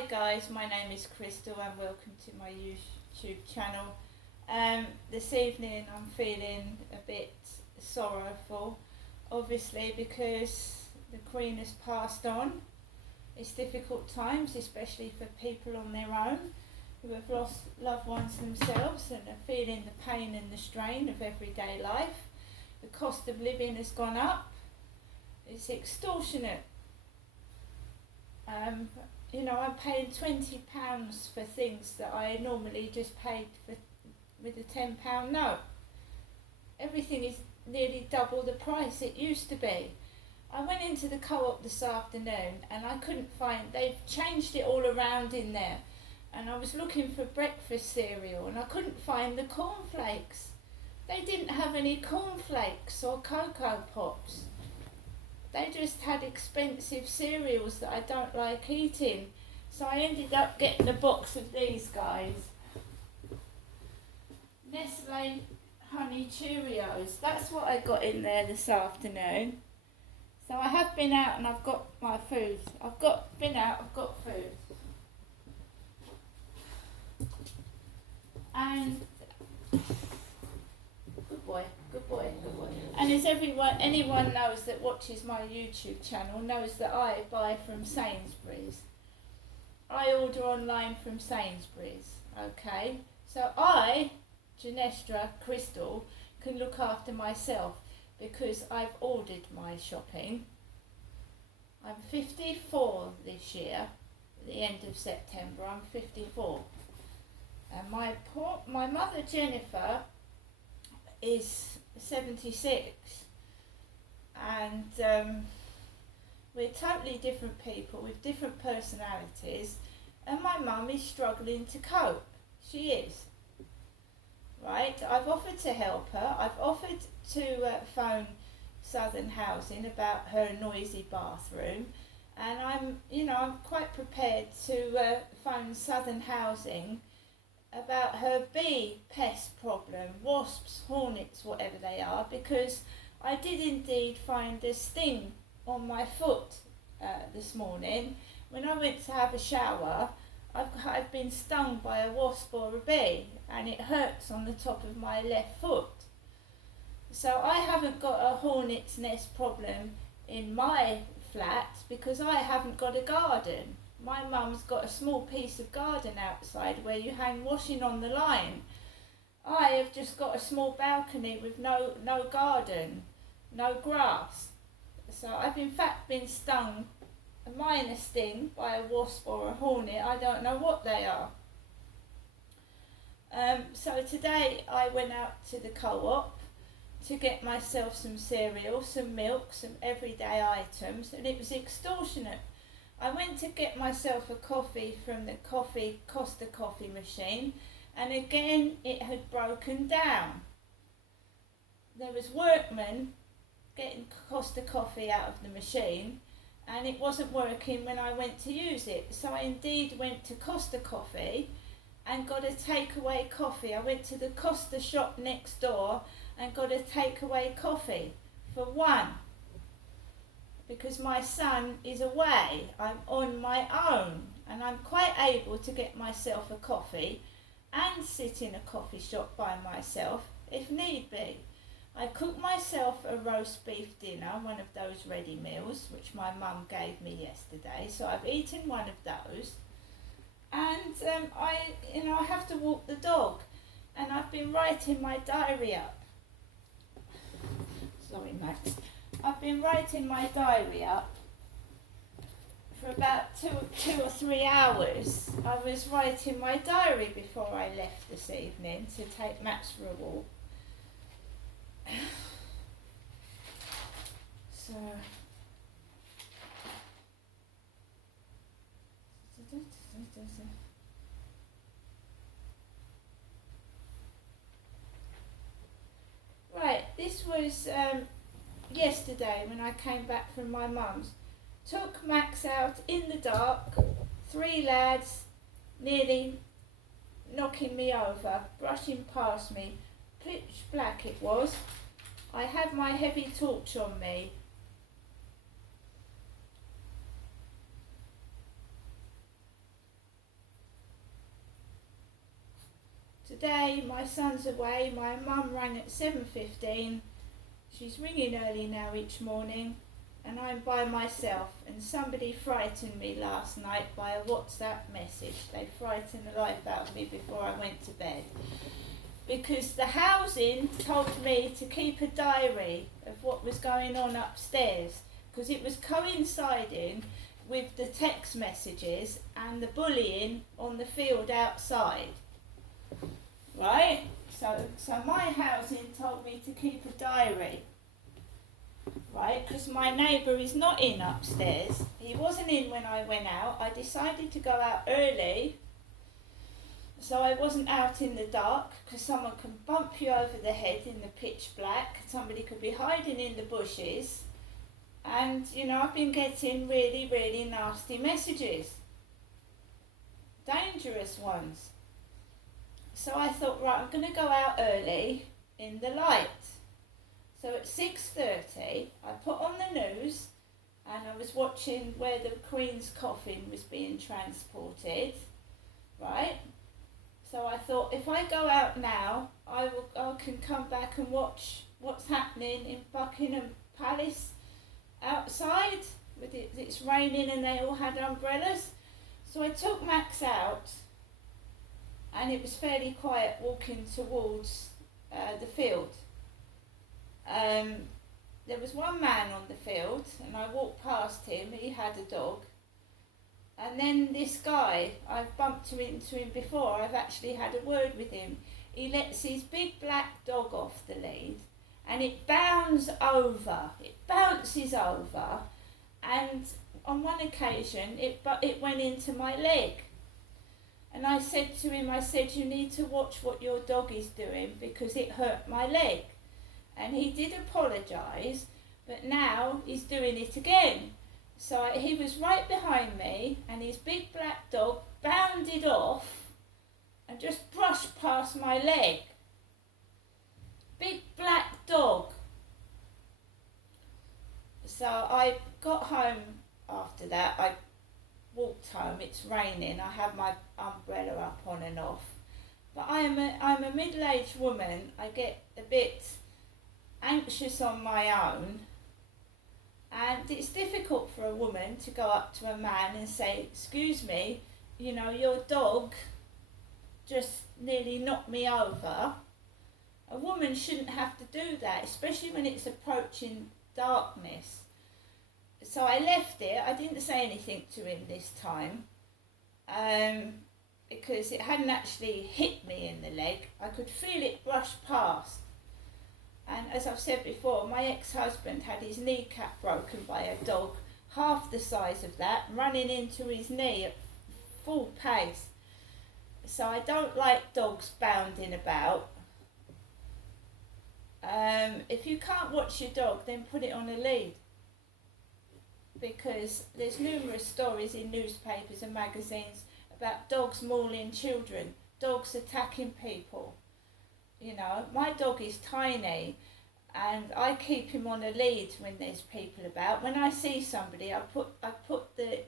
Hi guys, my name is Crystal and welcome to my YouTube channel. This evening I'm feeling a bit sorrowful, obviously because the Queen has passed on. It's difficult times, especially for people on their own who have lost loved ones themselves and are feeling the pain and the strain of everyday life. The cost of living has gone up. It's extortionate. I'm paying £20 for things that I normally just paid for with a £10 note. Everything is nearly double the price it used to be. I went into the Co-op this afternoon and I couldn't find, they've changed it all around in there, and I was looking for breakfast cereal and I couldn't find the cornflakes. They didn't have any cornflakes or Cocoa Pops. They just had expensive cereals that I don't like eating. So I ended up getting a box of these guys. Nestle Honey Cheerios. That's what I got in there this afternoon. So I have been out and I've got my food. I've got food. And good boy. And as anyone knows that watches my YouTube channel knows that I buy from Sainsbury's. I order online from Sainsbury's, okay? So I, Janestra Crystal, can look after myself because I've ordered my shopping. I'm 54 this year, at the end of September, I'm 54. And my mother Jennifer is 76, and we're totally different people with different personalities, and my mum is struggling to cope. She is. Right? I've offered to help her. I've offered to phone Southern Housing about her noisy bathroom, and I'm quite prepared to phone Southern Housing about her bee pest problem, wasps, hornets, whatever they are, because I did indeed find a sting on my foot this morning. When I went to have a shower, I've been stung by a wasp or a bee, and it hurts on the top of my left foot. So I haven't got a hornet's nest problem in my flat because I haven't got a garden. My mum's got a small piece of garden outside where you hang washing on the line. I have just got a small balcony with no garden, no grass. So I've in fact been stung, a minor sting, by a wasp or a hornet. I don't know what they are. So today I went out to the Co-op to get myself some cereal, some milk, some everyday items, and it was extortionate. I went to get myself a coffee from the Costa coffee machine, and again it had broken down. There was workmen getting Costa coffee out of the machine, and it wasn't working when I went to use it. So I indeed went to Costa Coffee and got a takeaway coffee. I went to the Costa shop next door and got a takeaway coffee for one. Because my son is away, I'm on my own, and I'm quite able to get myself a coffee and sit in a coffee shop by myself if need be. I cooked myself a roast beef dinner, one of those ready meals, which my mum gave me yesterday, so I've eaten one of those, and I have to walk the dog, and I've been writing my diary up. Sorry, Max. I've been writing my diary up for about two or 3 hours. I was writing my diary before I left this evening to take Max for a walk. So right, this was yesterday when I came back from my mum's. Took Max out in the dark, 3 lads nearly knocking me over, brushing past me, pitch black it was. I had my heavy torch on me. Today my son's away, my mum rang at 7:15, she's ringing early now each morning, and I'm by myself, and somebody frightened me last night by a WhatsApp message. They frightened the life out of me before I went to bed. Because the housing told me to keep a diary of what was going on upstairs, because it was coinciding with the text messages and the bullying on the field outside. Right? So my housing told me to keep a diary. Right? Because my neighbour is not in upstairs. He wasn't in when I went out. I decided to go out early, so I wasn't out in the dark, because someone can bump you over the head in the pitch black. Somebody could be hiding in the bushes. And, you know, I've been getting really, really nasty messages. Dangerous ones. So I thought, right, I'm going to go out early in the light. So at 6:30, I put on the news, and I was watching where the Queen's coffin was being transported, right? So I thought, if I go out now, I can come back and watch what's happening in Buckingham Palace outside. It's raining and they all had umbrellas. So I took Max out, and it was fairly quiet walking towards the field. There was one man on the field, and I walked past him. He had a dog. And then this guy, I've bumped into him before, I've actually had a word with him. He lets his big black dog off the lead, and it bounces over, and on one occasion it went into my leg. And I said to him, you need to watch what your dog is doing, because it hurt my leg. And he did apologise, but now he's doing it again. So he was right behind me, and his big black dog bounded off and just brushed past my leg. Big black dog. So I got home after that. I walked home. It's raining. I have my umbrella up on and off. But I'm a middle-aged woman. I get a bit anxious on my own. And it's difficult for a woman to go up to a man and say, excuse me, you know, your dog just nearly knocked me over. A woman shouldn't have to do that, especially when it's approaching darkness. So I left it. I didn't say anything to him this time, because it hadn't actually hit me in the leg. I could feel it brush past. And as I've said before, my ex-husband had his kneecap broken by a dog half the size of that, running into his knee at full pace. So I don't like dogs bounding about. If you can't watch your dog, then put it on a lead. Because there's numerous stories in newspapers and magazines about dogs mauling children, dogs attacking people. You know, my dog is tiny, and I keep him on a lead when there's people about. When I see somebody, I put the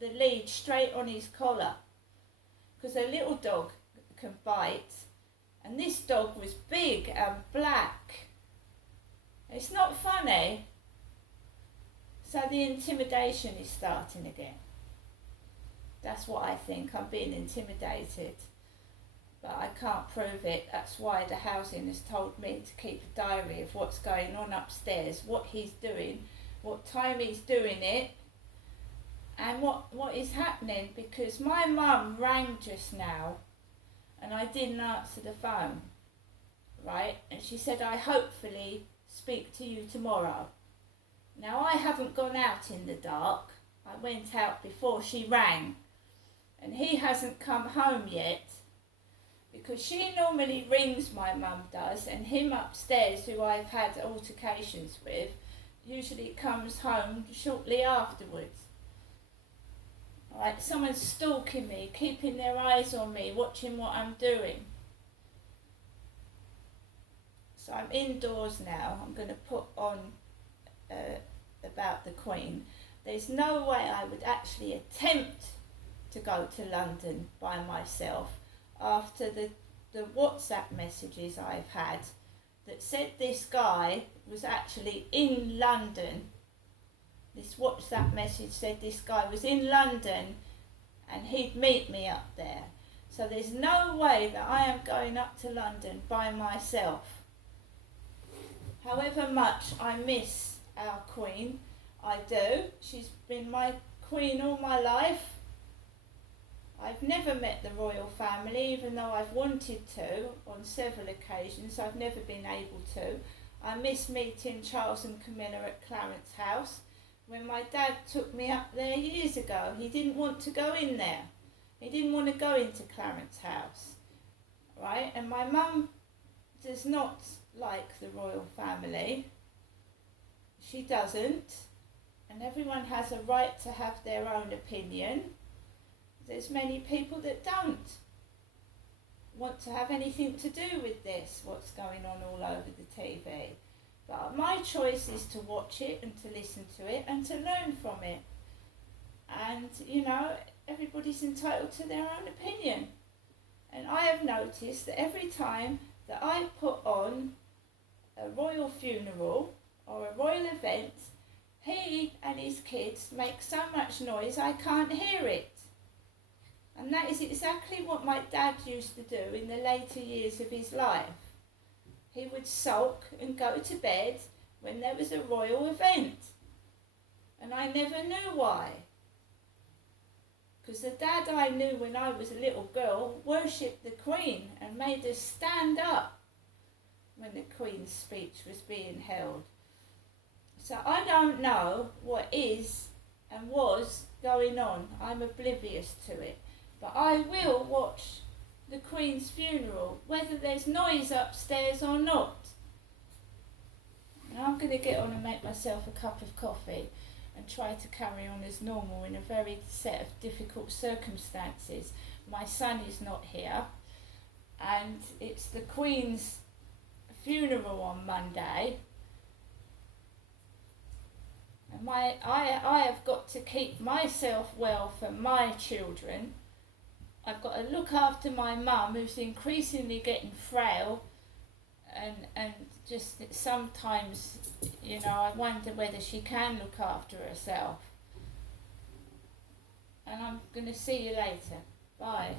lead straight on his collar, because a little dog can bite, and this dog was big and black. It's not funny. So the intimidation is starting again. That's what I think. I'm being intimidated. But I can't prove it. That's why the housing has told me to keep a diary of what's going on upstairs, what he's doing, what time he's doing it, and what is happening. Because my mum rang just now, and I didn't answer the phone, right? And she said, I hopefully speak to you tomorrow. Now, I haven't gone out in the dark. I went out before she rang, and he hasn't come home yet. Because she normally rings, my mum does, and him upstairs, who I've had altercations with, usually comes home shortly afterwards. Like someone's stalking me, keeping their eyes on me, watching what I'm doing. So I'm indoors now. I'm going to put on about the Queen. There's no way I would actually attempt to go to London by myself after the the WhatsApp messages I've had that said this guy was actually in London. This WhatsApp message said this guy was in London and he'd meet me up there. So there's no way that I am going up to London by myself. However much I miss our Queen, I do. She's been my Queen all my life. I've never met the royal family, even though I've wanted to on several occasions. I've never been able to. I miss meeting Charles and Camilla at Clarence House. When my dad took me up there years ago, he didn't want to go in there. He didn't want to go into Clarence House, right? And my mum does not like the royal family. She doesn't. And everyone has a right to have their own opinion. There's many people that don't want to have anything to do with this, what's going on all over the TV. But my choice is to watch it and to listen to it and to learn from it. And, you know, everybody's entitled to their own opinion. And I have noticed that every time that I put on a royal funeral or a royal event, he and his kids make so much noise I can't hear it. And that is exactly what my dad used to do in the later years of his life. He would sulk and go to bed when there was a royal event. And I never knew why. Because the dad I knew when I was a little girl worshipped the Queen and made us stand up when the Queen's speech was being held. So I don't know what is and was going on. I'm oblivious to it. But I will watch the Queen's funeral, whether there's noise upstairs or not. And I'm going to get on and make myself a cup of coffee and try to carry on as normal in a very set of difficult circumstances. My son is not here, and it's the Queen's funeral on Monday. And I have got to keep myself well for my children. I've got to look after my mum, who's increasingly getting frail, and just sometimes, you know, I wonder whether she can look after herself. And I'm going to see you later. Bye.